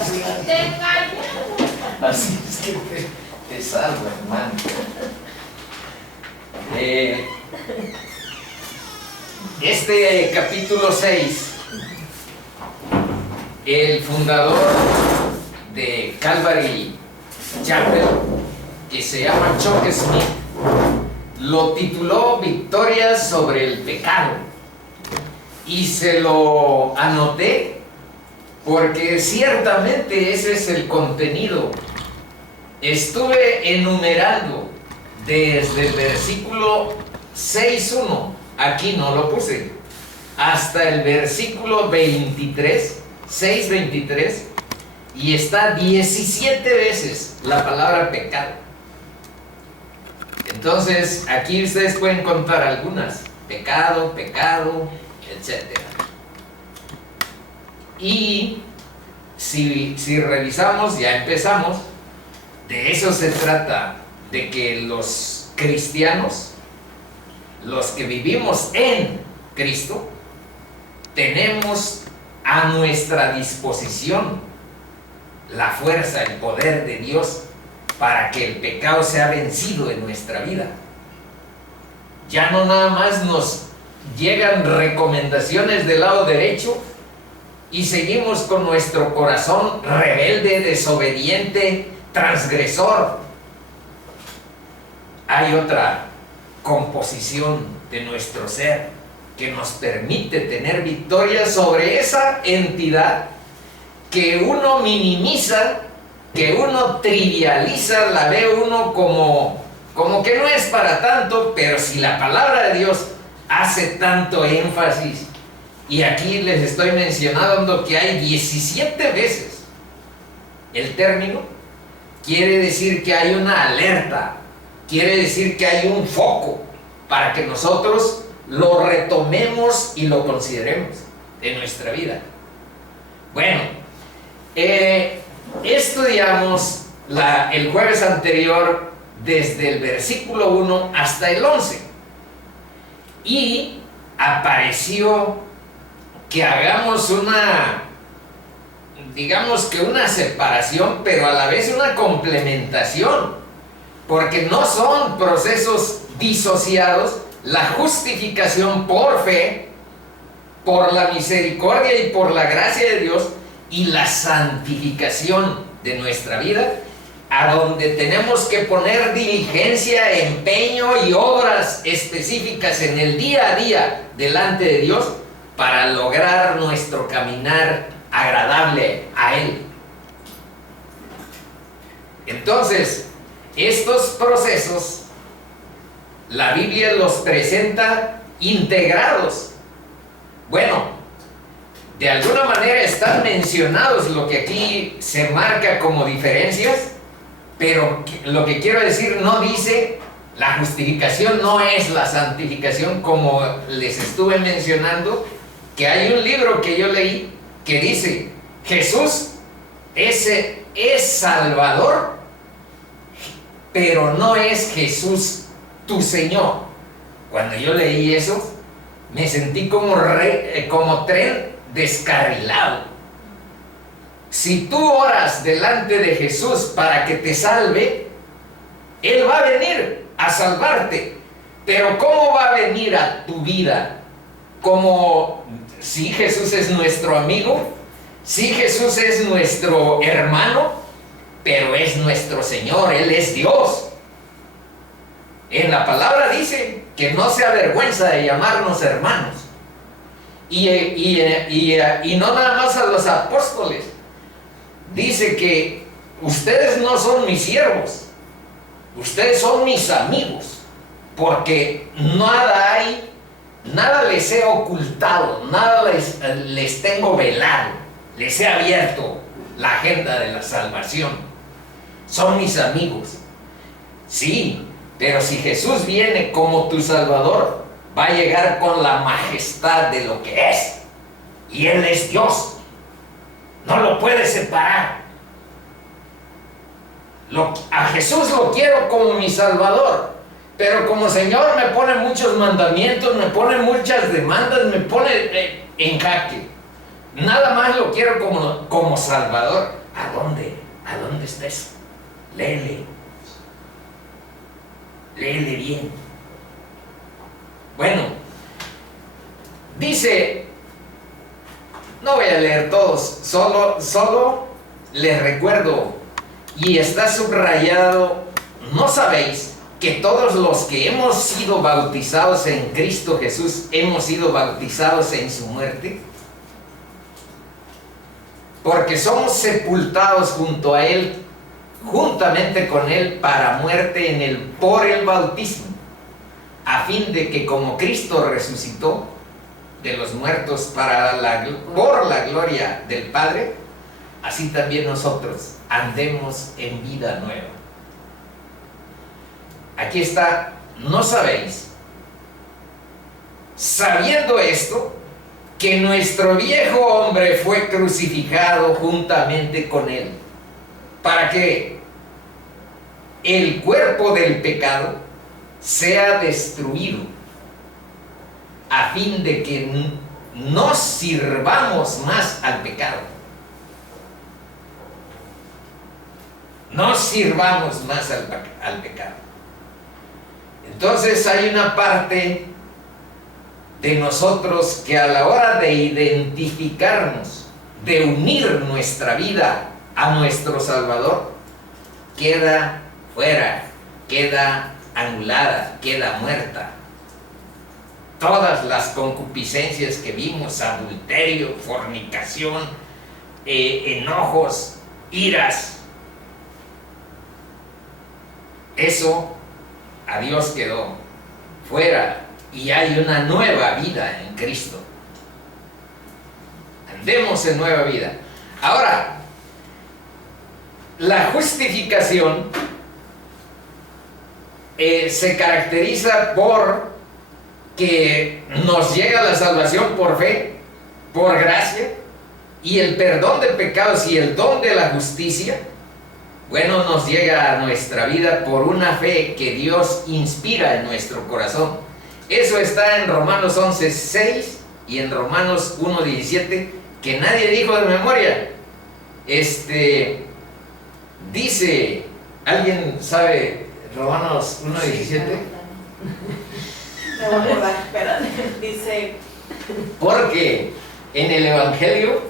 Te engañaron. Así es que te salvo, hermano. Este capítulo 6, el fundador de Calvary Chapel, que se llama Chuck Smith, lo tituló Victorias sobre el pecado, y se lo anoté porque ciertamente ese es el contenido. Estuve enumerando desde el versículo 6.1, aquí no lo puse, hasta el versículo 23, 6.23, y está 17 veces la palabra pecado. Entonces, aquí ustedes pueden contar algunas: pecado, pecado, etc. Y si revisamos, ya empezamos, de eso se trata, de que los cristianos, los que vivimos en Cristo, tenemos a nuestra disposición la fuerza, el poder de Dios para que el pecado sea vencido en nuestra vida. Ya no nada más nos llegan recomendaciones del lado derecho y seguimos con nuestro corazón rebelde, desobediente, transgresor. Hay otra composición de nuestro ser que nos permite tener victoria sobre esa entidad que uno minimiza, que uno trivializa, la ve uno como que no es para tanto, pero si la palabra de Dios hace tanto énfasis, y aquí les estoy mencionando que hay 17 veces el término, quiere decir que hay una alerta, quiere decir que hay un foco para que nosotros lo retomemos y lo consideremos en nuestra vida. Bueno, estudiamos el jueves anterior desde el versículo 1 hasta el 11 y apareció que hagamos digamos que una separación, pero a la vez una complementación, porque no son procesos disociados. La justificación por fe, por la misericordia y por la gracia de Dios, y la santificación de nuestra vida, a donde tenemos que poner diligencia, empeño y obras específicas en el día a día delante de Dios para lograr nuestro caminar agradable a Él. Entonces, estos procesos la Biblia los presenta integrados. Bueno, de alguna manera están mencionados, lo que aquí se marca como diferencias, pero lo que quiero decir no dice, la justificación no es la santificación, como les estuve mencionando, que hay un libro que yo leí que dice, Jesús es Salvador, pero no es Jesús tu Señor. Cuando yo leí eso, me sentí como tren descarrilado. Si tú oras delante de Jesús para que te salve, Él va a venir a salvarte, pero ¿cómo va a venir a tu vida? Como si Jesús es nuestro amigo, si Jesús es nuestro hermano, pero es nuestro Señor, Él es Dios. En la palabra dice que no se avergüenza de llamarnos hermanos. Y no nada más a los apóstoles. Dice que ustedes no son mis siervos, ustedes son mis amigos, porque nada les he ocultado, nada les tengo velado, les he abierto la agenda de la salvación. Son mis amigos. Sí, pero si Jesús viene como tu Salvador, va a llegar con la majestad de lo que es, y Él es Dios. No lo puedes separar. A Jesús lo quiero como mi Salvador, pero como Señor me pone muchos mandamientos, me pone muchas demandas, me pone en jaque. Nada más lo quiero como Salvador. ¿A dónde? ¿A dónde está eso? Léele. Léele bien. Bueno, dice, no voy a leer todos, solo les recuerdo, y está subrayado, ¿no sabéis que todos los que hemos sido bautizados en Cristo Jesús hemos sido bautizados en su muerte? Porque somos sepultados junto a Él, juntamente con Él, para muerte por el bautismo, a fin de que como Cristo resucitó de los muertos por la gloria del Padre, así también nosotros andemos en vida nueva. Aquí está, ¿no sabéis? Sabiendo esto, que nuestro viejo hombre fue crucificado juntamente con Él, para que el cuerpo del pecado sea destruido, a fin de que no sirvamos más al pecado. No sirvamos más al pecado. Entonces hay una parte de nosotros que a la hora de identificarnos, de unir nuestra vida a nuestro Salvador, queda fuera, queda anulada, queda muerta. Todas las concupiscencias que vimos, adulterio, fornicación, enojos, iras, eso a Dios quedó fuera y hay una nueva vida en Cristo. Andemos en nueva vida. Ahora, la justificación se caracteriza por que nos llega la salvación por fe, por gracia, y el perdón de pecados y el don de la justicia, bueno, nos llega a nuestra vida por una fe que Dios inspira en nuestro corazón. Eso está en Romanos 11:6 y en Romanos 1:17, que nadie dijo de memoria. Dice, ¿alguien sabe Romanos 1:17? Me voy a acordar, espérate. Dice, porque en el Evangelio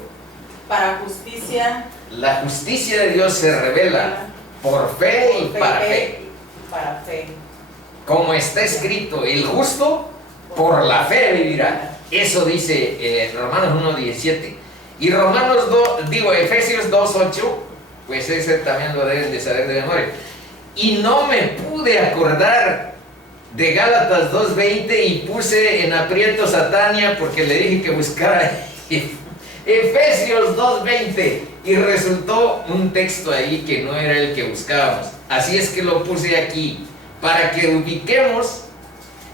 para justicia, la justicia de Dios se revela por fe y para fe. Para fe. Como está escrito, el justo por la fe vivirá. Eso dice Romanos 1:17. Y Efesios 2:8, pues ese también lo deben de saber de memoria. Y no me pude acordar de Gálatas 2:20 y puse en aprietos a Tania porque le dije que buscara Efesios 2:20 y resultó un texto ahí que no era el que buscábamos. Así es que lo puse aquí para que ubiquemos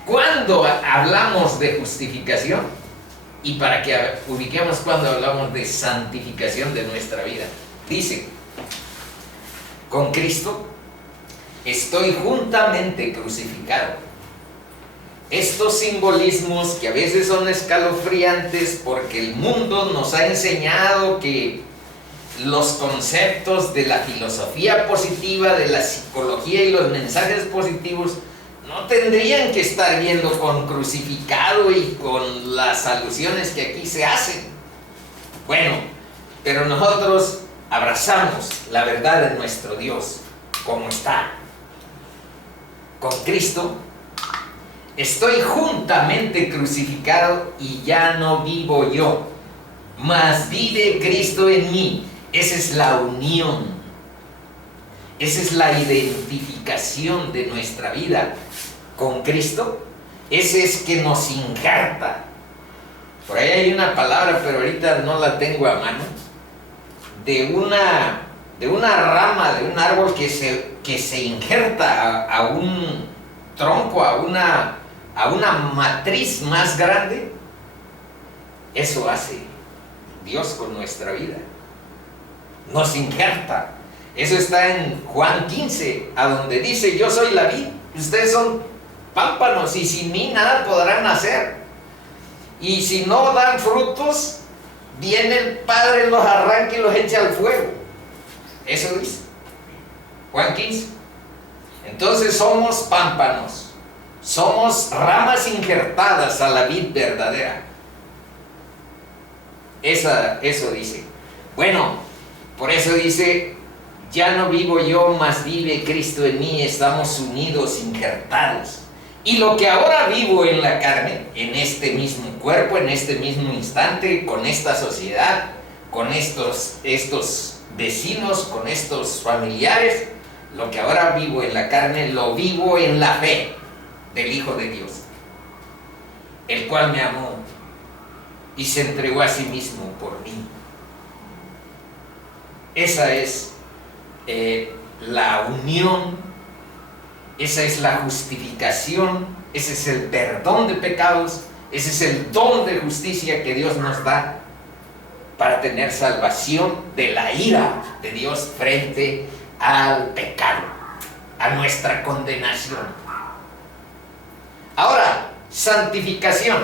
cuando hablamos de justificación y para que ubiquemos cuando hablamos de santificación de nuestra vida. Dice, con Cristo estoy juntamente crucificado. Estos simbolismos que a veces son escalofriantes porque el mundo nos ha enseñado que los conceptos de la filosofía positiva, de la psicología y los mensajes positivos no tendrían que estar viendo con crucificado y con las alusiones que aquí se hacen. Bueno, pero nosotros abrazamos la verdad de nuestro Dios como está. Con Cristo estoy juntamente crucificado y ya no vivo yo, mas vive Cristo en mí. Esa es la unión, esa es la identificación de nuestra vida con Cristo. Ese es que nos injerta. Por ahí hay una palabra, pero ahorita no la tengo a mano, de una rama de un árbol que se injerta a un tronco, a una matriz más grande. Eso hace Dios con nuestra vida, nos injerta. Eso está en Juan 15, a donde dice, yo soy la vid, ustedes son pámpanos y sin mí nada podrán hacer. Y si no dan frutos, viene el Padre, los arranca y los echa al fuego. Eso dice Juan 15. Entonces somos pámpanos, somos ramas injertadas a la vid verdadera. Eso dice. Bueno, por eso dice, ya no vivo yo, mas vive Cristo en mí. Estamos unidos, injertados. Y lo que ahora vivo en la carne, en este mismo cuerpo, en este mismo instante, con esta sociedad, con estos vecinos, con estos familiares, lo que ahora vivo en la carne, lo vivo en la fe del Hijo de Dios, el cual me amó y se entregó a sí mismo por mí. Esa es la unión, esa es la justificación, ese es el perdón de pecados, ese es el don de justicia que Dios nos da para tener salvación de la ira de Dios frente al pecado, a nuestra condenación. Ahora, santificación.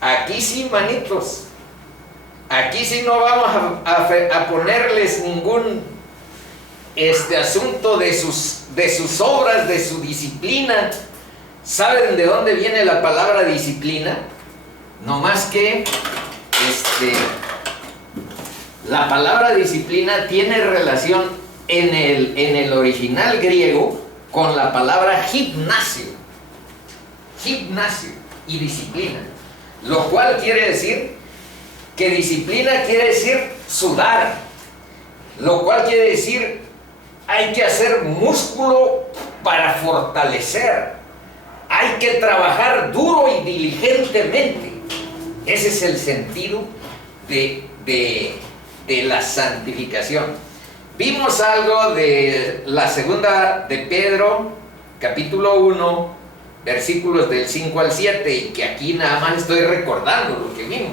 Aquí sí, manitos, aquí sí no vamos a ponerles ningún asunto de sus obras, de su disciplina. ¿Saben de dónde viene la palabra disciplina? No más que la palabra disciplina tiene relación en el original griego con la palabra gimnasio y disciplina, lo cual quiere decir que disciplina quiere decir sudar, lo cual quiere decir hay que hacer músculo para fortalecer, hay que trabajar duro y diligentemente. Ese es el sentido de la santificación. Vimos algo de la segunda de Pedro, capítulo 1, versículos del 5 al 7, y que aquí nada más estoy recordando lo que vimos.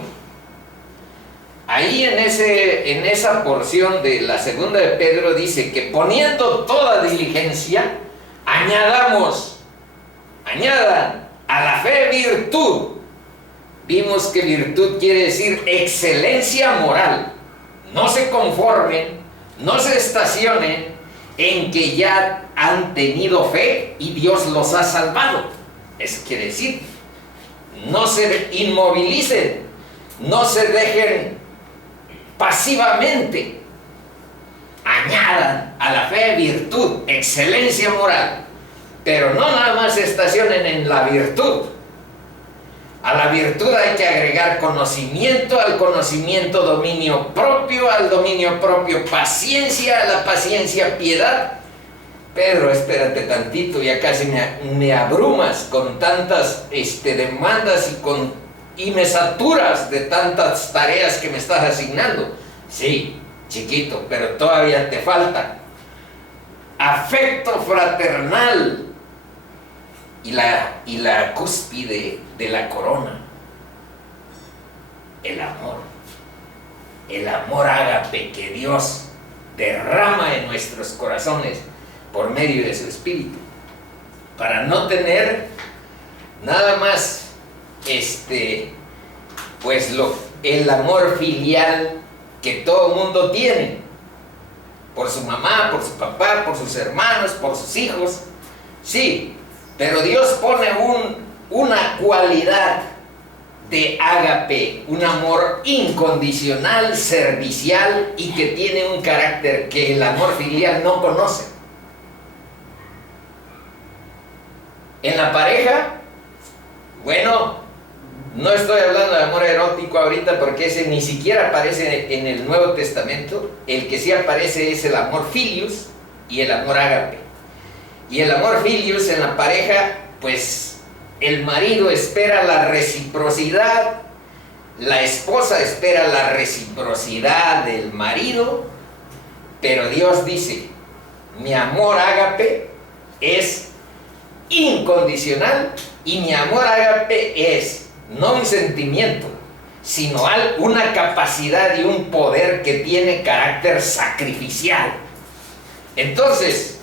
Ahí en esa porción de la segunda de Pedro dice que poniendo toda diligencia, añadan a la fe virtud. Vimos que virtud quiere decir excelencia moral. No se conformen, no se estacionen en que ya han tenido fe y Dios los ha salvado. Eso quiere decir, no se inmovilicen, no se dejen pasivamente. Añadan a la fe virtud, excelencia moral, pero no nada más se estacionen en la virtud. A la virtud hay que agregar conocimiento, al conocimiento dominio propio, al dominio propio paciencia, a la paciencia piedad. Pedro, espérate tantito, ya casi me abrumas con tantas demandas y me saturas de tantas tareas que me estás asignando. Sí, chiquito, pero todavía te falta afecto fraternal y la cúspide de la corona, el amor ágape que Dios derrama en nuestros corazones por medio de su Espíritu, para no tener nada más el amor filial que todo mundo tiene por su mamá, por su papá, por sus hermanos, por sus hijos. Sí, pero Dios pone una cualidad de ágape, un amor incondicional, servicial, y que tiene un carácter que el amor filial no conoce. En la pareja, bueno, no estoy hablando de amor erótico ahorita porque ese ni siquiera aparece en el Nuevo Testamento. El que sí aparece es el amor filius y el amor ágape. Y el amor filius en la pareja, pues el marido espera la reciprocidad, la esposa espera la reciprocidad del marido, pero Dios dice, mi amor ágape es incondicional y mi amor ágape es no un sentimiento, sino una capacidad y un poder que tiene carácter sacrificial. Entonces,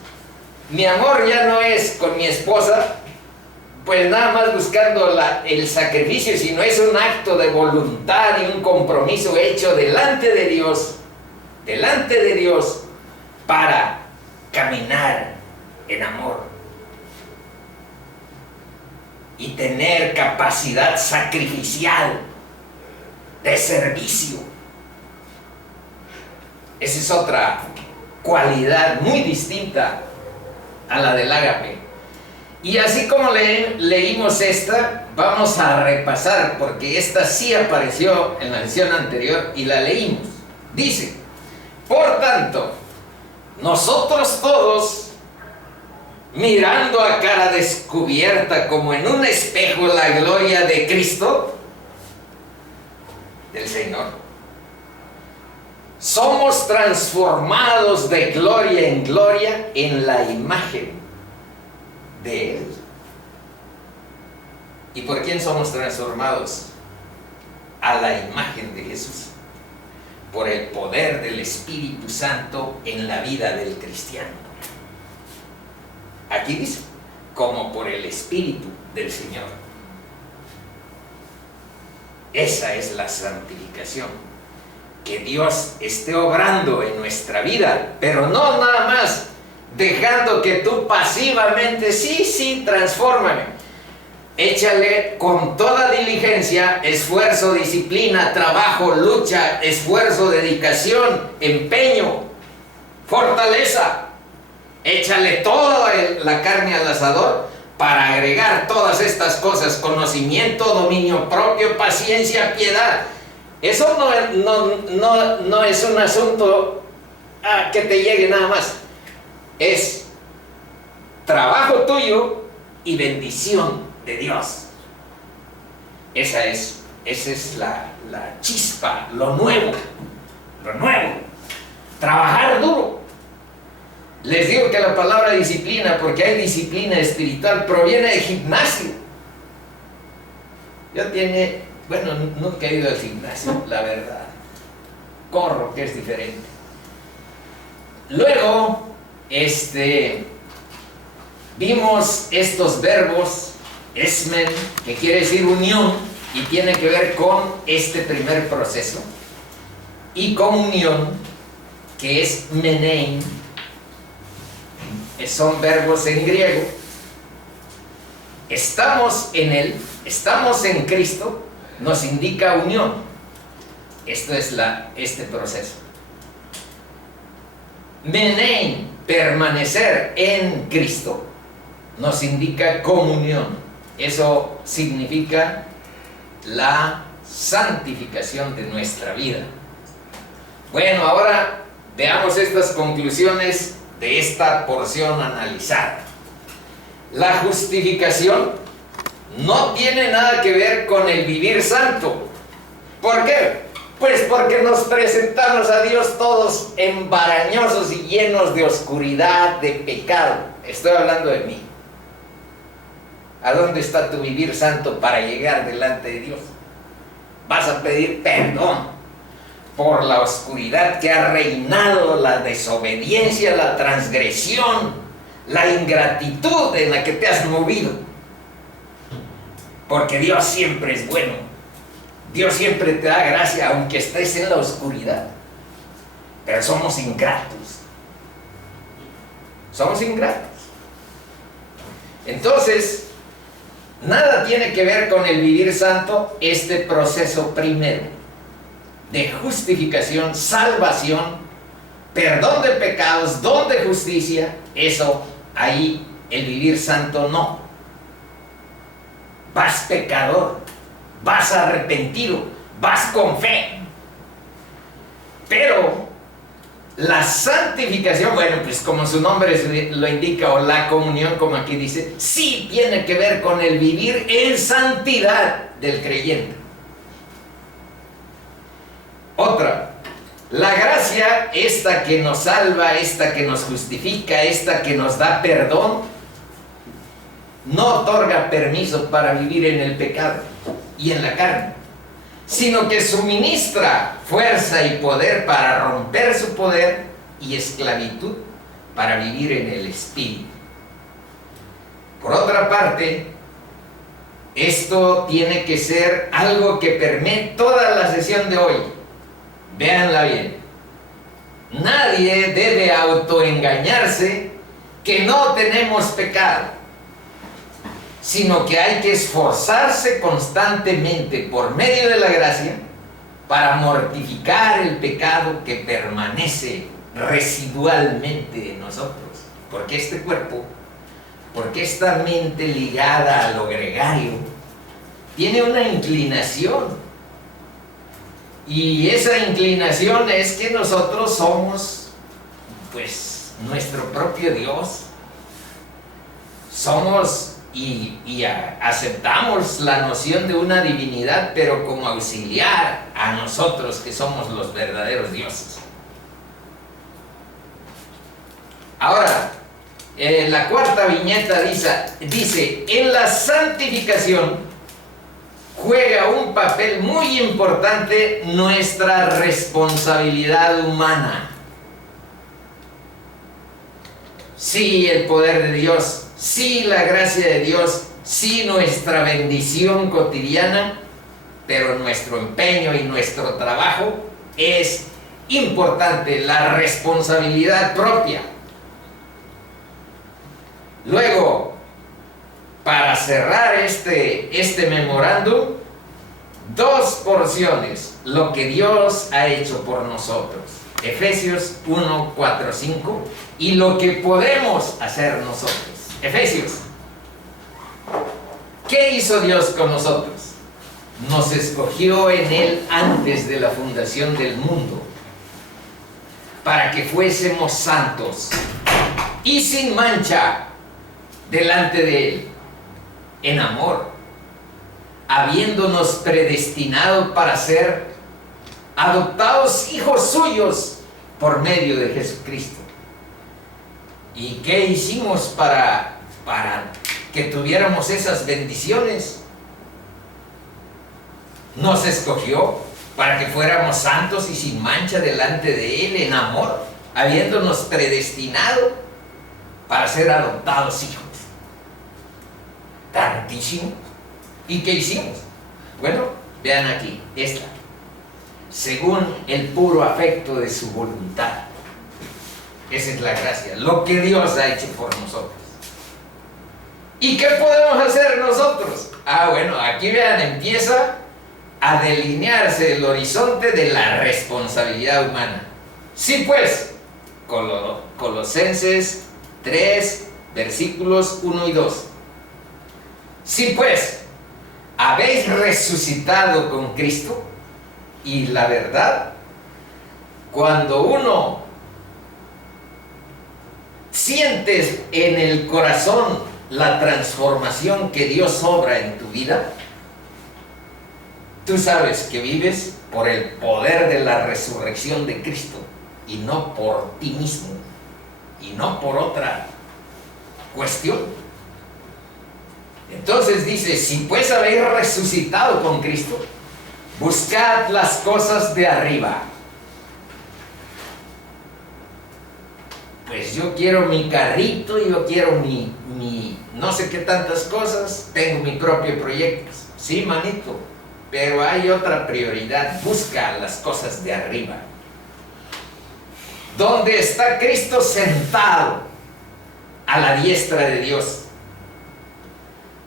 mi amor ya no es con mi esposa, pues nada más buscando el sacrificio, sino es un acto de voluntad y un compromiso hecho delante de Dios, para caminar en amor y tener capacidad sacrificial de servicio. Esa es otra cualidad muy distinta a la del ágape. Y así como leímos esta, vamos a repasar, porque esta sí apareció en la lección anterior y la leímos. Dice: por tanto, nosotros todos, mirando a cara descubierta como en un espejo la gloria de Cristo, del Señor, somos transformados de gloria en gloria en la imagen de Él. ¿Y por quién somos transformados? A la imagen de Jesús, por el poder del Espíritu Santo en la vida del cristiano. Aquí dice, como por el Espíritu del Señor. Esa es la santificación, que Dios esté obrando en nuestra vida, pero no nada más dejando que tú pasivamente, sí, transfórmame. Échale con toda diligencia, esfuerzo, disciplina, trabajo, lucha, esfuerzo, dedicación, empeño, fortaleza. Échale toda la carne al asador para agregar todas estas cosas: conocimiento, dominio propio, paciencia, piedad. Eso no es un asunto que te llegue nada más. Es trabajo tuyo y bendición de Dios. Esa es la chispa, lo nuevo. Trabajar duro. Les digo que la palabra disciplina, porque hay disciplina espiritual, proviene de gimnasio. Nunca he ido al gimnasio, la verdad. Corro, que es diferente. Luego, vimos estos verbos, esmen, que quiere decir unión, y tiene que ver con este primer proceso, y comunión, que es menein, son verbos en griego. Estamos en Él, estamos en Cristo, nos indica unión. Esto es este proceso. Menein, permanecer en Cristo, nos indica comunión. Eso significa la santificación de nuestra vida. Bueno, ahora veamos estas conclusiones de esta porción analizada. La justificación no tiene nada que ver con el vivir santo. ¿Por qué? Pues porque nos presentamos a Dios todos embarañosos y llenos de oscuridad, de pecado. Estoy hablando de mí. ¿A dónde está tu vivir santo para llegar delante de Dios? Vas a pedir perdón por la oscuridad que ha reinado, la desobediencia, la transgresión, la ingratitud en la que te has movido. Porque Dios siempre es bueno. Dios siempre te da gracia, aunque estés en la oscuridad. Pero somos ingratos. Somos ingratos. Entonces, nada tiene que ver con el vivir santo este proceso primero de justificación, salvación, perdón de pecados, don de justicia. Eso, ahí el vivir santo no. Vas pecador, vas arrepentido, vas con fe. Pero la santificación, bueno, pues como su nombre lo indica, o la comunión, como aquí dice, sí tiene que ver con el vivir en santidad del creyente. Otra, la gracia, esta que nos salva, esta que nos justifica, esta que nos da perdón, no otorga permiso para vivir en el pecado y en la carne, sino que suministra fuerza y poder para romper su poder y esclavitud para vivir en el Espíritu. Por otra parte, esto tiene que ser algo que permee toda la sesión de hoy. Véanla bien. Nadie debe autoengañarse que no tenemos pecado, sino que hay que esforzarse constantemente por medio de la gracia para mortificar el pecado que permanece residualmente en nosotros. Porque este cuerpo, porque esta mente ligada a lo gregario, tiene una inclinación. Y esa inclinación es que nosotros somos, pues, nuestro propio Dios. Somos y aceptamos la noción de una divinidad, pero como auxiliar a nosotros que somos los verdaderos dioses. Ahora, la cuarta viñeta dice, en la santificación juega un papel muy importante nuestra responsabilidad humana. Sí, el poder de Dios, sí, la gracia de Dios, sí, nuestra bendición cotidiana, pero nuestro empeño y nuestro trabajo es importante, la responsabilidad propia. Luego, para cerrar este memorándum, dos porciones, lo que Dios ha hecho por nosotros. Efesios 1, 4, 5, y lo que podemos hacer nosotros. Efesios. ¿Qué hizo Dios con nosotros? Nos escogió en Él antes de la fundación del mundo, para que fuésemos santos y sin mancha delante de Él, en amor, habiéndonos predestinado para ser adoptados hijos suyos por medio de Jesucristo. ¿Y qué hicimos para que tuviéramos esas bendiciones? Nos escogió para que fuéramos santos y sin mancha delante de Él, en amor, habiéndonos predestinado para ser adoptados hijos. Tantísimo. ¿Y qué hicimos? Bueno, vean aquí, según el puro afecto de su voluntad. Esa es la gracia, lo que Dios ha hecho por nosotros. ¿Y qué podemos hacer nosotros? Bueno, aquí vean, empieza a delinearse el horizonte de la responsabilidad humana. Sí, pues, Colosenses 3, versículos 1 y 2. Sí, pues, habéis resucitado con Cristo. Y la verdad, cuando uno sientes en el corazón la transformación que Dios obra en tu vida, tú sabes que vives por el poder de la resurrección de Cristo y no por ti mismo y no por otra cuestión. Entonces dice, si pues habéis resucitado con Cristo, buscad las cosas de arriba. Pues yo quiero mi carrito, yo quiero mi no sé qué tantas cosas, tengo mi propio proyecto. Sí, manito, pero hay otra prioridad, busca las cosas de arriba. Donde está Cristo sentado a la diestra de Dios.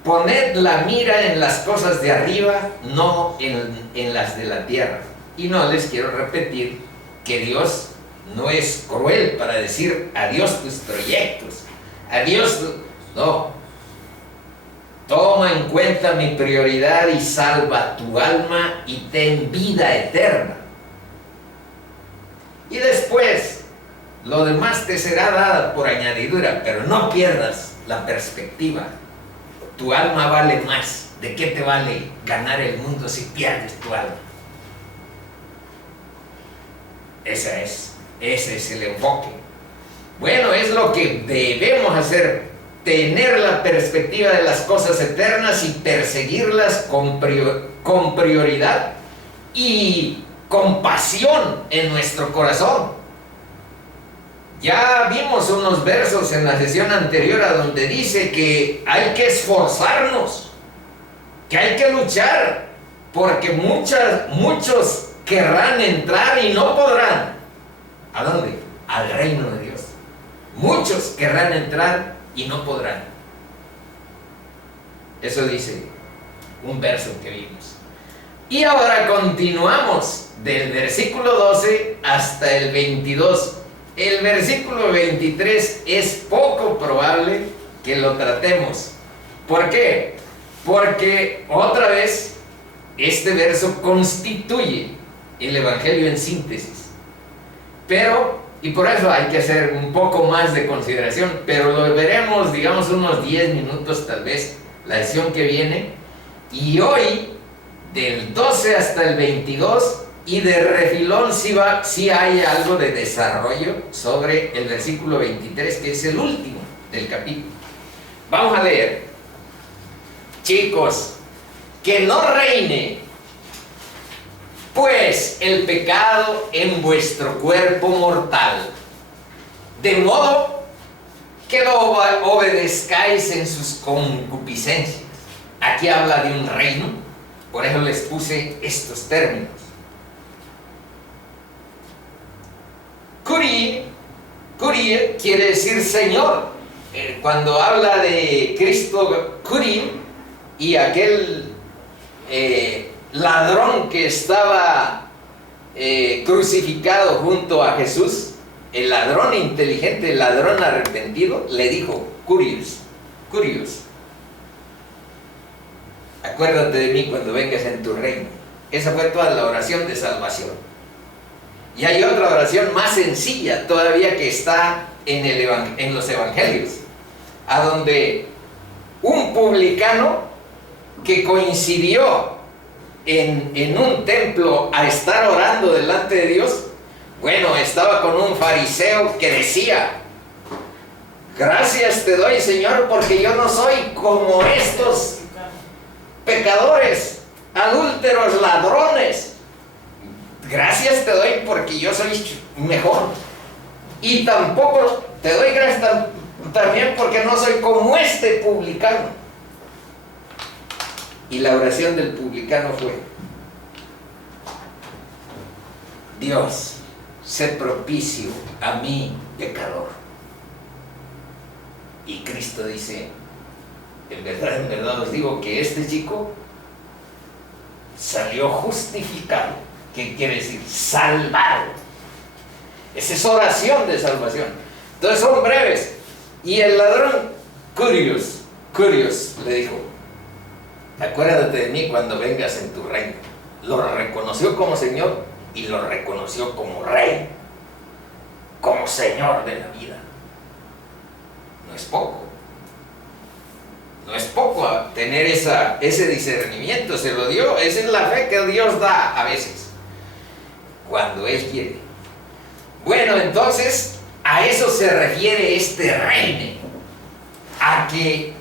Poned la mira en las cosas de arriba, no en las de la tierra. Y no les quiero repetir que Dios no es cruel para decir adiós tus proyectos, adiós, no. Toma en cuenta mi prioridad y salva tu alma y ten vida eterna. Y después, lo demás te será dado por añadidura, pero no pierdas la perspectiva. Tu alma vale más. ¿De qué te vale ganar el mundo si pierdes tu alma? Ese es el enfoque. Bueno, es lo que debemos hacer, tener la perspectiva de las cosas eternas y perseguirlas con prioridad y con pasión en nuestro corazón. Ya vimos unos versos en la sesión anterior a donde dice que hay que esforzarnos, que hay que luchar, porque muchos querrán entrar y no podrán. ¿A dónde? Al reino de Dios. Muchos querrán entrar y no podrán. Eso dice un verso que vimos. Y ahora continuamos del versículo 12 hasta el 22. El versículo 23 es poco probable que lo tratemos. ¿Por qué? Porque otra vez este verso constituye el Evangelio en síntesis. Pero, y por eso hay que hacer un poco más de consideración, pero lo veremos, digamos, unos 10 minutos tal vez, la sesión que viene. Y hoy, del 12 hasta el 22, y de refilón sí hay algo de desarrollo sobre el versículo 23, que es el último del capítulo. Vamos a leer. Chicos, que no reine pues el pecado en vuestro cuerpo mortal, de modo que lo obedezcáis en sus concupiscencias. Aquí habla de un reino, por eso les puse estos términos. Curie quiere decir Señor. Cuando habla de Cristo Curie y aquel ladrón que estaba crucificado junto a Jesús, el ladrón inteligente, el ladrón arrepentido, le dijo, Curios, acuérdate de mí cuando vengas en tu reino. Esa fue toda la oración de salvación. Y hay otra oración más sencilla todavía que está en los evangelios, a donde un publicano que coincidió en un templo a estar orando delante de Dios, bueno, estaba con un fariseo que decía, gracias te doy, Señor, porque yo no soy como estos pecadores, adúlteros, ladrones. Gracias te doy porque yo soy mejor. Y tampoco te doy gracias también porque no soy como este publicano. Y la oración del publicano fue, Dios, sé propicio a mí, pecador. Y Cristo dice, en verdad os digo que este chico salió justificado. ¿Qué quiere decir? Salvado. Esa es oración de salvación. Entonces son breves. Y el ladrón, Curios, le dijo, acuérdate de mí cuando vengas en tu reino. Lo reconoció como Señor y lo reconoció como Rey, como Señor de la vida. No es poco. No es poco tener ese discernimiento, se lo dio. Esa es la fe que Dios da a veces, cuando Él quiere. Bueno, entonces, a eso se refiere este reino, a que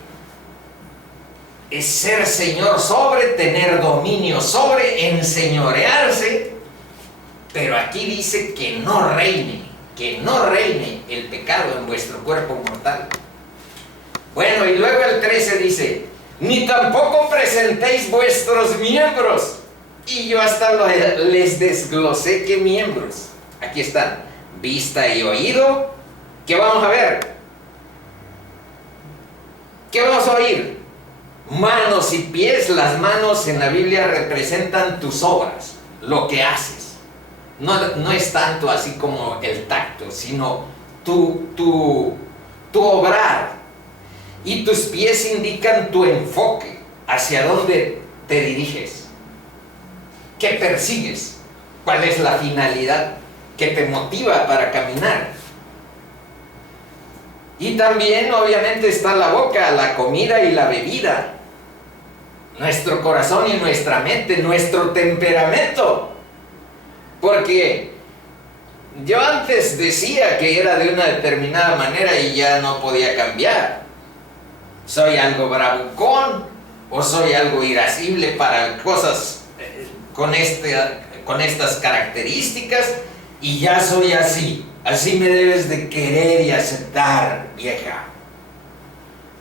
es ser Señor sobre, tener dominio sobre, enseñorearse, pero aquí dice que no reine el pecado en vuestro cuerpo mortal. Bueno, y luego el 13 dice, ni tampoco presentéis vuestros miembros. Y yo hasta les desglosé qué miembros. Aquí están, vista y oído. ¿Qué vamos a ver? ¿Qué vamos a oír? Manos y pies. Las manos en la Biblia representan tus obras, lo que haces. No es tanto así como el tacto, sino tu obrar. Y tus pies indican tu enfoque, hacia dónde te diriges, qué persigues, cuál es la finalidad que te motiva para caminar. Y también obviamente está la boca, la comida y la bebida, nuestro corazón y nuestra mente, nuestro temperamento. Porque yo antes decía que era de una determinada manera y ya no podía cambiar. Soy algo bravucón o soy algo irascible para cosas con estas características y ya soy así. Así me debes de querer y aceptar, vieja.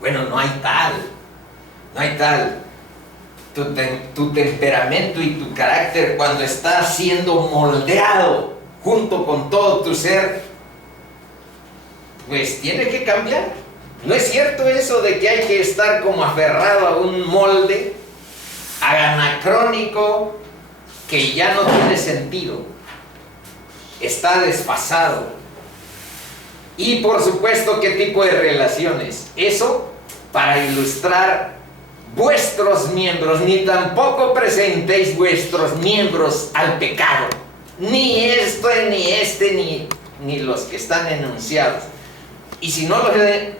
Bueno, no hay tal. Tu temperamento y tu carácter, cuando está siendo moldeado junto con todo tu ser, pues tiene que cambiar. ¿No es cierto eso de que hay que estar como aferrado a un molde anacrónico que ya no tiene sentido? Está desfasado. Y por supuesto, ¿qué tipo de relaciones? Eso para ilustrar vuestros miembros, ni tampoco presentéis vuestros miembros al pecado, ni este, ni los que están enunciados. Y si no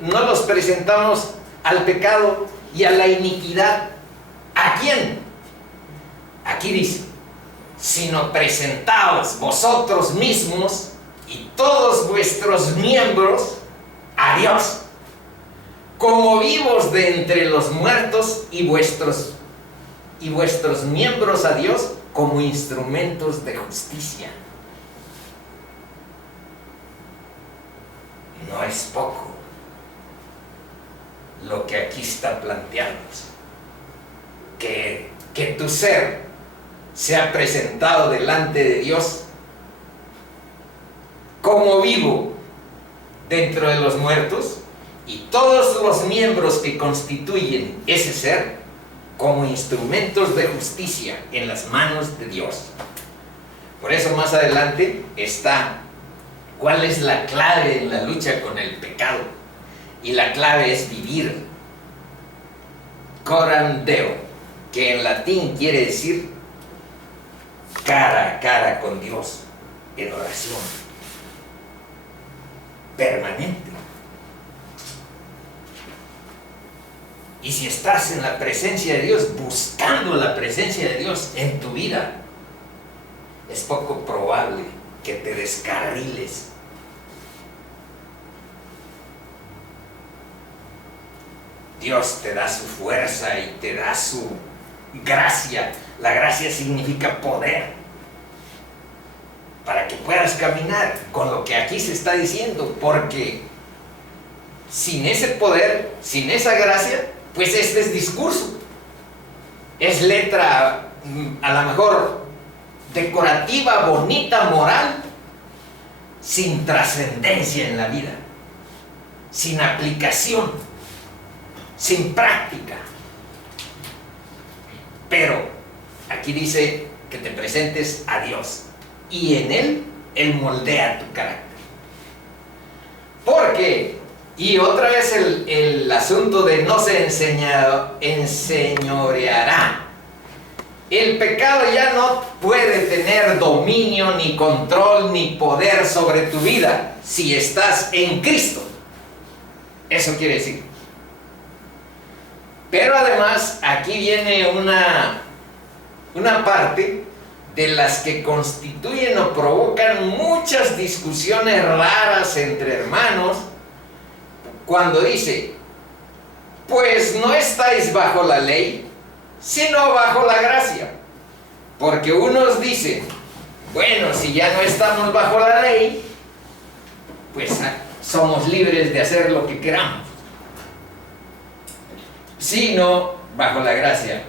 los presentamos al pecado y a la iniquidad, ¿a quién? Aquí dice, sino presentaos vosotros mismos y todos vuestros miembros a Dios, como vivos de entre los muertos, y vuestros miembros a Dios como instrumentos de justicia. No es poco lo que aquí está planteándose. Que tu ser sea presentado delante de Dios como vivo dentro de los muertos, y todos los miembros que constituyen ese ser como instrumentos de justicia en las manos de Dios. Por eso más adelante está cuál es la clave en la lucha con el pecado, y la clave es vivir coram Deo, que en latín quiere decir cara a cara con Dios, en oración permanente. Y si estás en la presencia de Dios, buscando la presencia de Dios en tu vida, es poco probable que te descarriles. Dios te da su fuerza y te da su gracia. La gracia significa poder, para que puedas caminar con lo que aquí se está diciendo, porque sin ese poder, sin esa gracia, pues este es discurso, es letra a lo mejor decorativa, bonita, moral, sin trascendencia en la vida, sin aplicación, sin práctica. Pero aquí dice que te presentes a Dios, y en Él moldea tu carácter. Porque, y otra vez el asunto de no se enseñoreará. El pecado ya no puede tener dominio, ni control, ni poder sobre tu vida si estás en Cristo. Eso quiere decir. Pero además, aquí viene una parte de las que constituyen o provocan muchas discusiones raras entre hermanos, cuando dice, pues no estáis bajo la ley, sino bajo la gracia. Porque unos dicen, bueno, si ya no estamos bajo la ley, pues somos libres de hacer lo que queramos, sino bajo la gracia.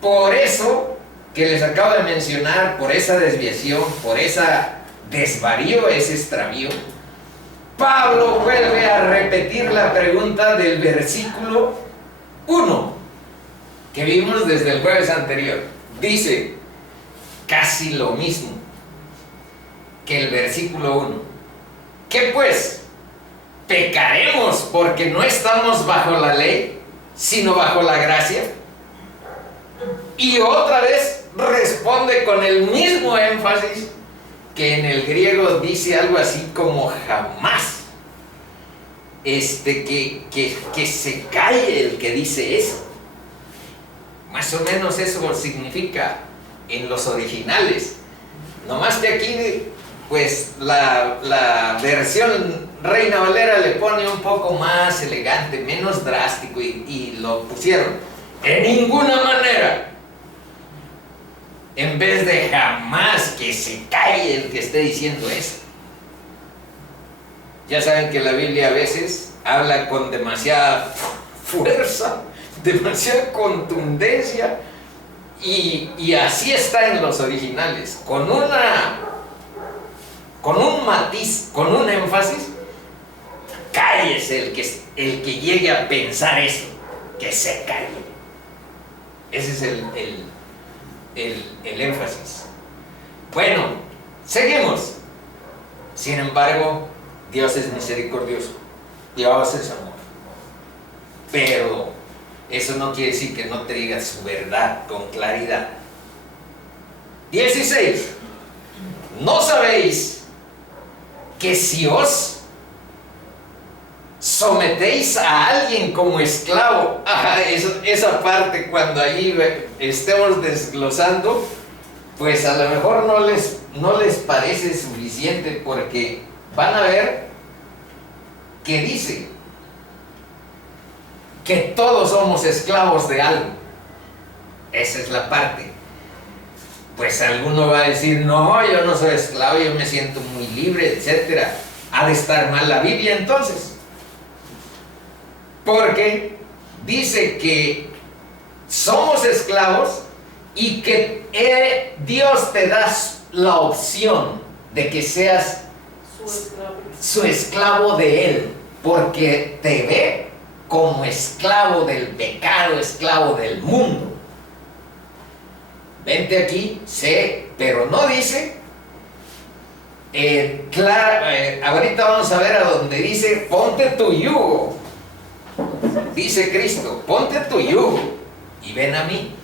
Por eso que les acabo de mencionar, por esa desviación, por esa desvarío, ese extravío, Pablo vuelve a repetir la pregunta del versículo 1 que vimos desde el jueves anterior. Dice casi lo mismo que el versículo 1. ¿Qué pues? ¿Pecaremos porque no estamos bajo la ley, sino bajo la gracia? Y otra vez responde con el mismo énfasis, que en el griego dice algo así como jamás. Que se calle el que dice eso. Más o menos eso significa en los originales. Nomás que aquí, pues la versión Reina Valera le pone un poco más elegante, menos drástico, y lo pusieron en ninguna manera, en vez de jamás, que se calle el que esté diciendo eso. Ya saben que la Biblia a veces habla con demasiada fuerza, demasiada contundencia, y así está en los originales, con una con un matiz, con un énfasis, cállese el que llegue a pensar eso, que se calle. Ese es el énfasis. Bueno, seguimos. Sin embargo, Dios es misericordioso, Dios es amor. Pero eso no quiere decir que no te diga su verdad con claridad. 16. ¿No sabéis que si os sometéis a alguien como esclavo? Esa parte cuando ahí estemos desglosando, pues a lo mejor no les parece suficiente, porque van a ver que dice que todos somos esclavos de algo. Esa es la parte. Pues alguno va a decir, no, yo no soy esclavo, yo me siento muy libre, etc. Ha de estar mal la Biblia entonces, porque dice que somos esclavos y que Dios te da la opción de que seas su esclavo de Él, porque te ve como esclavo del pecado, esclavo del mundo. Vente aquí, sé, pero no dice, ahorita vamos a ver a donde dice, ponte tu yugo. Dice Cristo, ponte tu yugo y ven a mí.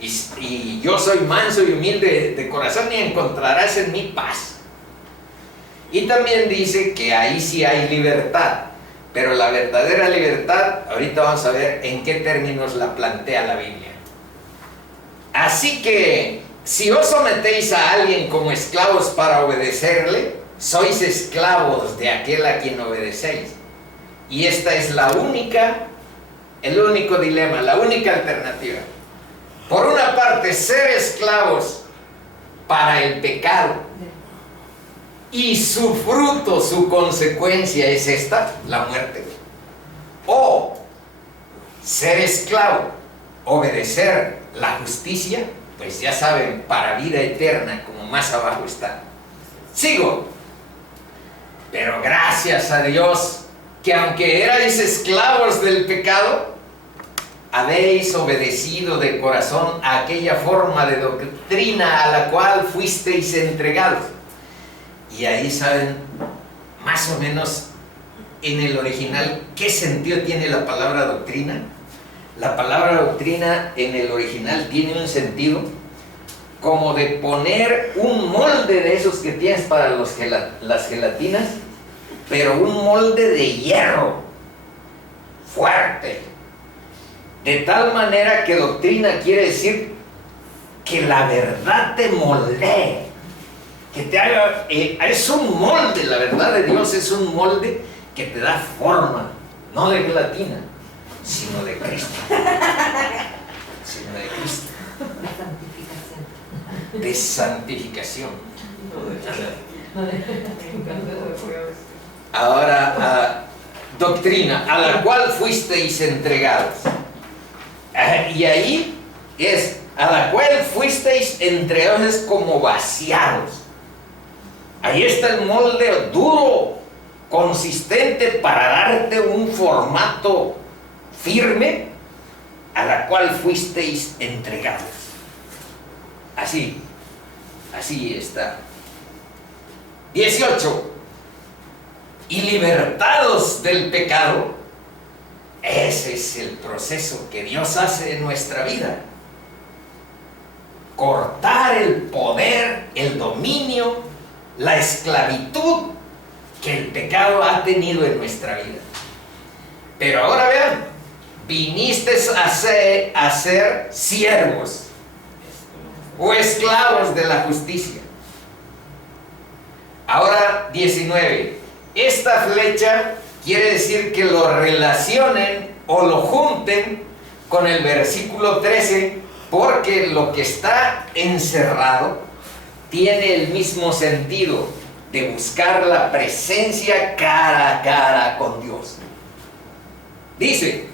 Y yo soy manso y humilde de corazón y encontrarás en mí paz. Y también dice que ahí sí hay libertad, pero la verdadera libertad, ahorita vamos a ver en qué términos la plantea la Biblia. Así que, si os sometéis a alguien como esclavos para obedecerle, sois esclavos de aquel a quien obedecéis. Y esta es el único dilema, la única alternativa. Por una parte, ser esclavos para el pecado, y su fruto, su consecuencia es esta, la muerte. O ser esclavo, obedecer la justicia, pues ya saben, para vida eterna, como más abajo está. Sigo. Pero gracias a Dios, que aunque erais esclavos del pecado, habéis obedecido de corazón a aquella forma de doctrina a la cual fuisteis entregados. Y ahí saben, más o menos, en el original, ¿qué sentido tiene la palabra doctrina? La palabra doctrina en el original tiene un sentido como de poner un molde de esos que tienes para las gelatinas, pero un molde de hierro fuerte, de tal manera que doctrina quiere decir que la verdad te moldee, que te haga, es un molde. La verdad de Dios es un molde que te da forma, no de gelatina, sino de Cristo. Sino de Cristo. De santificación. Ahora, doctrina, a la cual fuisteis entregados. Y ahí es, a la cual fuisteis entregados, es como vaciados. Ahí está el molde duro, consistente, para darte un formato firme, a la cual fuisteis entregados. Así está. 18. Y libertados del pecado. Ese es el proceso que Dios hace en nuestra vida. Cortar el poder, el dominio, la esclavitud que el pecado ha tenido en nuestra vida. Pero ahora vean, viniste a ser siervos o esclavos de la justicia. Ahora 19. Esta flecha quiere decir que lo relacionen o lo junten con el versículo 13, porque lo que está encerrado tiene el mismo sentido de buscar la presencia cara a cara con Dios. Dice,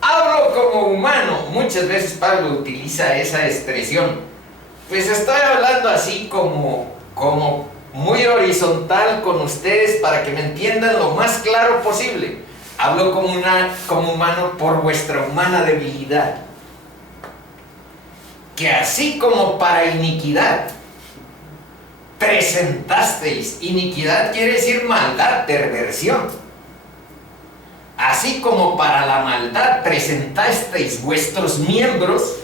hablo como humano. Muchas veces Pablo utiliza esa expresión. Pues estoy hablando así como muy horizontal con ustedes para que me entiendan lo más claro posible. Hablo como humano por vuestra humana debilidad. Que así como para iniquidad presentasteis, iniquidad quiere decir maldad, perversión. Así como para la maldad presentasteis vuestros miembros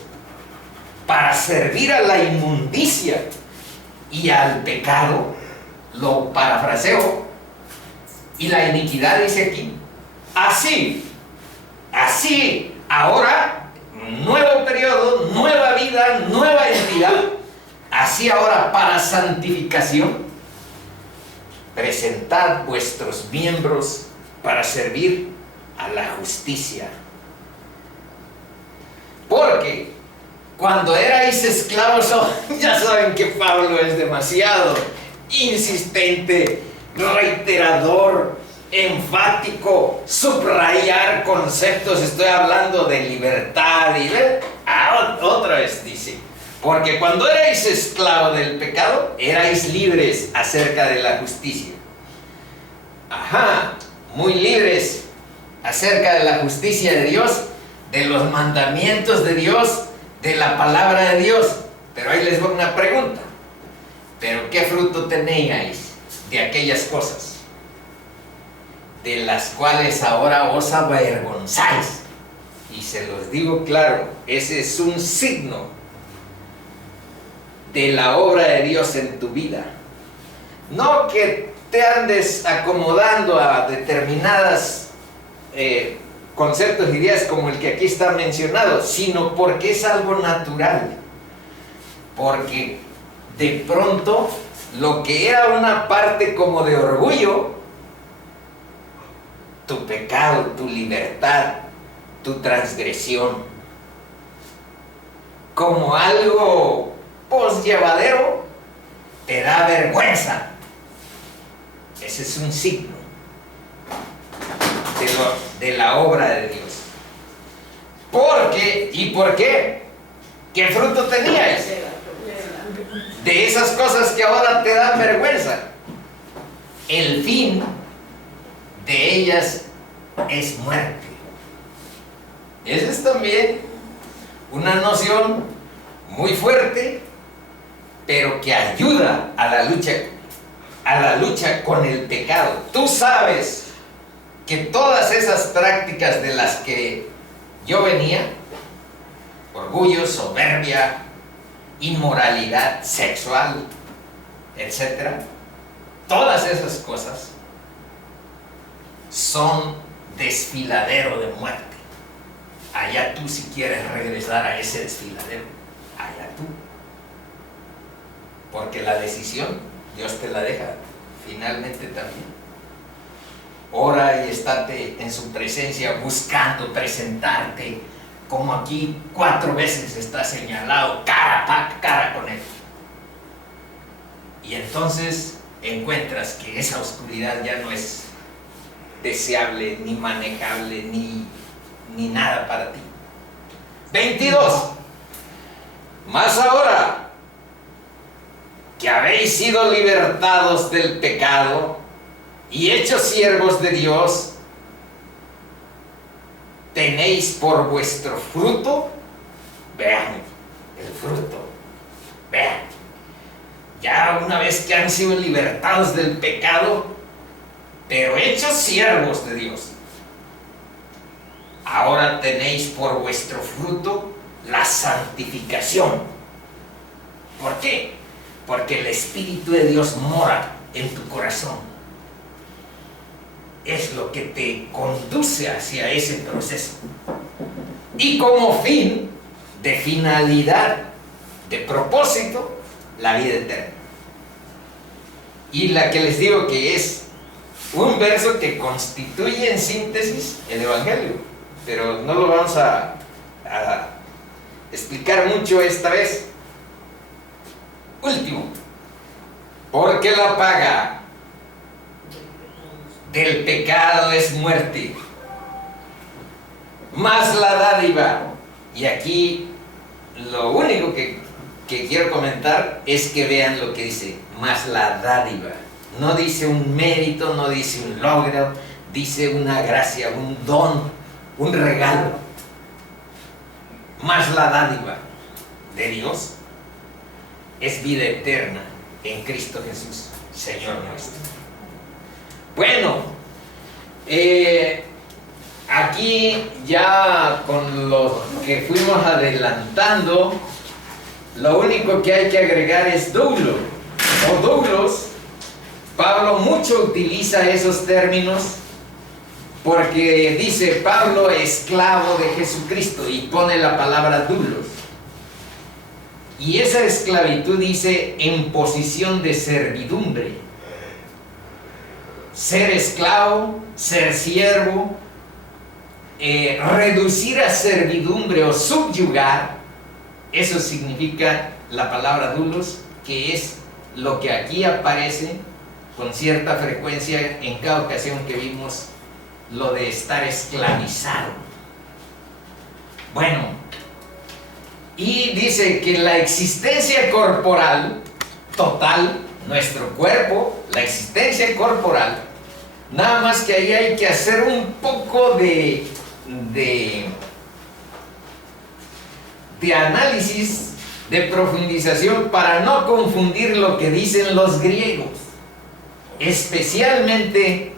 para servir a la inmundicia y al pecado, lo parafraseo, y la iniquidad dice aquí, así, ahora, nuevo periodo, nueva vida, nueva identidad, así ahora para santificación, presentad vuestros miembros para servir a la justicia. Porque cuando erais esclavos, ya saben que Pablo es demasiado insistente, reiterador, enfático, subrayar conceptos. Estoy hablando de libertad y otra vez dice, porque cuando erais esclavos del pecado, erais libres acerca de la justicia. Muy libres acerca de la justicia de Dios, de los mandamientos de Dios, de la palabra de Dios. Pero ahí les voy una pregunta. ¿Pero qué fruto teníais de aquellas cosas de las cuales ahora os avergonzáis? Y se los digo claro, ese es un signo de la obra de Dios en tu vida. No que te andes acomodando a determinadas conceptos y ideas como el que aquí está mencionado, sino porque es algo natural. Porque de pronto lo que era una parte como de orgullo, tu pecado, tu libertad, tu transgresión, como algo llevadero, te da vergüenza. Ese es un signo de la obra de Dios. ¿Y por qué? ¿Qué fruto teníais? De esas cosas que ahora te dan vergüenza. El fin de ellas es muerte. Esa es también una noción muy fuerte, pero que ayuda a la lucha con el pecado. Tú sabes que todas esas prácticas de las que yo venía, orgullo, soberbia, inmoralidad sexual, etc., todas esas cosas son desfiladero de muerte. Allá tú si quieres regresar a ese desfiladero, allá tú. Porque la decisión Dios te la deja finalmente también. Ora y estate en su presencia buscando presentarte, como aquí 4 veces está señalado, cara a cara con Él. Y entonces encuentras que esa oscuridad ya no es deseable, ni manejable, ni nada para ti. 22. Mas ahora que habéis sido libertados del pecado y hechos siervos de Dios, tenéis por vuestro fruto, vean el fruto, vean, ya una vez que han sido libertados del pecado, pero hechos siervos de Dios, ahora tenéis por vuestro fruto la santificación. ¿Por qué? Porque el Espíritu de Dios mora en tu corazón. Es lo que te conduce hacia ese proceso. Y como fin, de finalidad, de propósito, la vida eterna. Y la que les digo que es un verso que constituye en síntesis el Evangelio. Pero no lo vamos a explicar mucho esta vez. Último. Porque la paga del pecado es muerte, mas la dádiva, y aquí lo único que quiero comentar es que vean lo que dice, mas la dádiva. No dice un mérito, no dice un logro, dice una gracia, un don, un regalo. Mas la dádiva de Dios es vida eterna en Cristo Jesús, Señor nuestro. Bueno, aquí ya con lo que fuimos adelantando, lo único que hay que agregar es doulo o doulos. Pablo mucho utiliza esos términos porque dice Pablo, esclavo de Jesucristo, y pone la palabra doulos. Y esa esclavitud dice en posición de servidumbre. Ser esclavo, ser siervo, reducir a servidumbre o subyugar, eso significa la palabra doulos, que es lo que aquí aparece con cierta frecuencia en cada ocasión que vimos lo de estar esclavizado. Bueno, y dice que la existencia corporal total, nuestro cuerpo, la existencia corporal, nada más que ahí hay que hacer un poco de análisis, de profundización, para no confundir lo que dicen los griegos, especialmente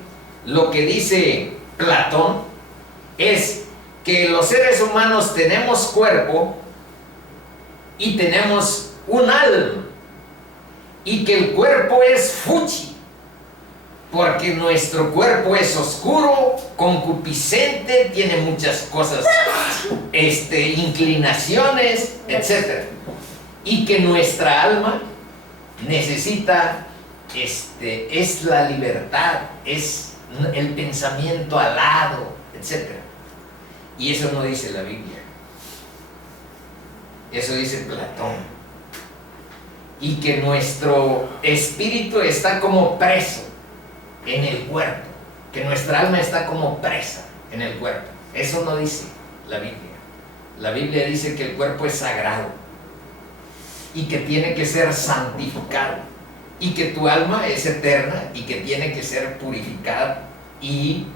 lo que dice Platón, es que los seres humanos tenemos cuerpo y tenemos un alma, y que el cuerpo es fuchi, porque nuestro cuerpo es oscuro, concupiscente, tiene muchas cosas, inclinaciones, etc. Y que nuestra alma necesita, es la libertad, es el pensamiento alado, etc. Y eso no dice la Biblia. Eso dice Platón. Y que nuestro espíritu está como preso en el cuerpo, que nuestra alma está como presa en el cuerpo. Eso no dice la Biblia. La Biblia dice que el cuerpo es sagrado y que tiene que ser santificado, y que tu alma es eterna y que tiene que ser purificada y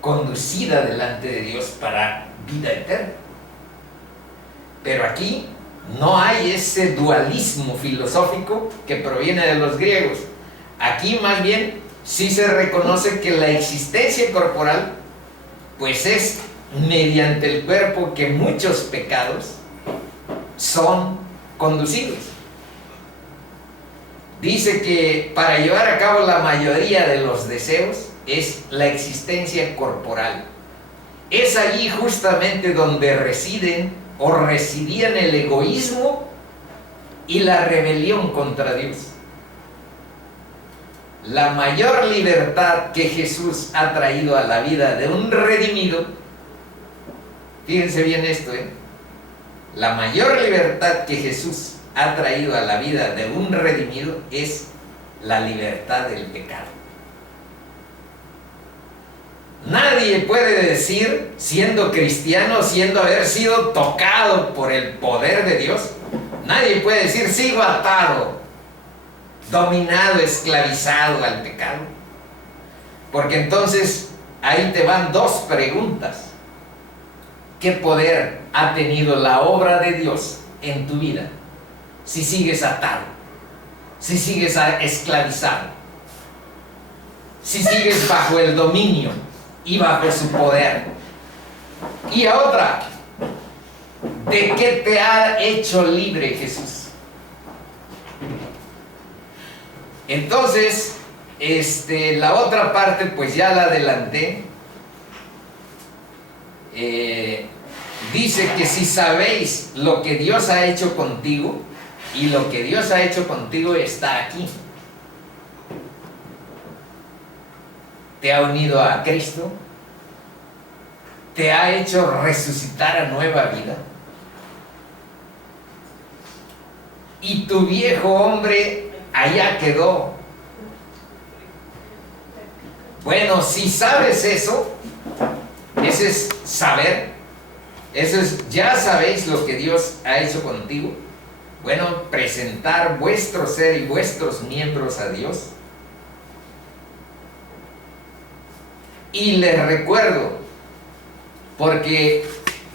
conducida delante de Dios para vida eterna. Pero aquí no hay ese dualismo filosófico que proviene de los griegos. Aquí más bien sí se reconoce que la existencia corporal pues es mediante el cuerpo que muchos pecados son conducidos. Dice que para llevar a cabo la mayoría de los deseos es la existencia corporal. Es allí justamente donde residen o residían el egoísmo y la rebelión contra Dios. La mayor libertad que Jesús ha traído a la vida de un redimido, fíjense bien esto, la mayor libertad que Jesús ha traído a la vida de un redimido es la libertad del pecado. Nadie puede decir, siendo cristiano, siendo haber sido tocado por el poder de Dios, nadie puede decir, sigo atado, dominado, esclavizado al pecado. Porque entonces ahí te van dos preguntas. ¿Qué poder ha tenido la obra de Dios en tu vida si sigues atado, si sigues esclavizado, si sigues bajo el dominio y bajo su poder? Y a otra, ¿de qué te ha hecho libre Jesús? Entonces, la otra parte pues ya la adelanté. Dice que si sabéis lo que Dios ha hecho contigo, y lo que Dios ha hecho contigo está aquí. Te ha unido a Cristo, te ha hecho resucitar a nueva vida, y tu viejo hombre allá quedó. Bueno, si sabes eso, ese es saber, eso es, ya sabéis lo que Dios ha hecho contigo. Bueno, presentar vuestro ser y vuestros miembros a Dios. Y les recuerdo, porque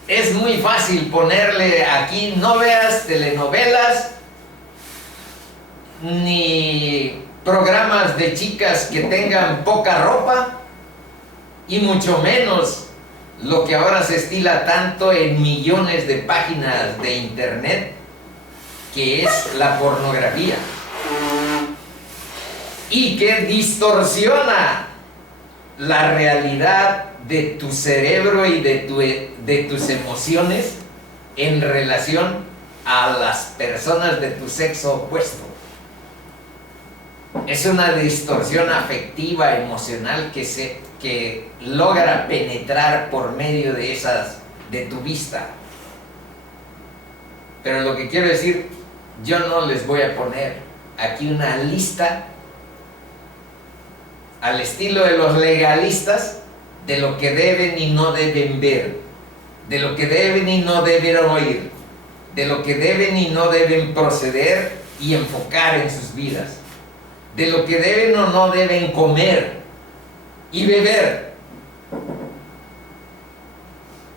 es muy fácil ponerle aquí, no veas telenovelas ni programas de chicas que tengan poca ropa, y mucho menos lo que ahora se estila tanto en millones de páginas de internet, que es la pornografía, y que distorsiona la realidad de tu cerebro y de tus emociones en relación a las personas de tu sexo opuesto. Es una distorsión afectiva, emocional, que logra penetrar por medio de tu vista. Pero lo que quiero decir, yo no les voy a poner aquí una lista al estilo de los legalistas de lo que deben y no deben ver, de lo que deben y no deben oír, de lo que deben y no deben proceder y enfocar en sus vidas, de lo que deben o no deben comer y beber.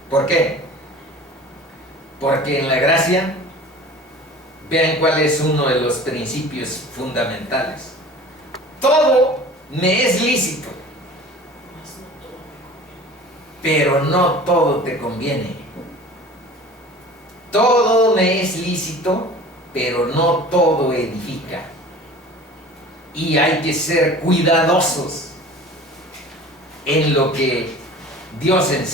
¿Por qué? Porque en la gracia, vean cuál es uno de los principios fundamentales. Todo me es lícito, pero no todo te conviene. Todo me es lícito, pero no todo edifica. Y hay que ser cuidadosos en lo que Dios enseña.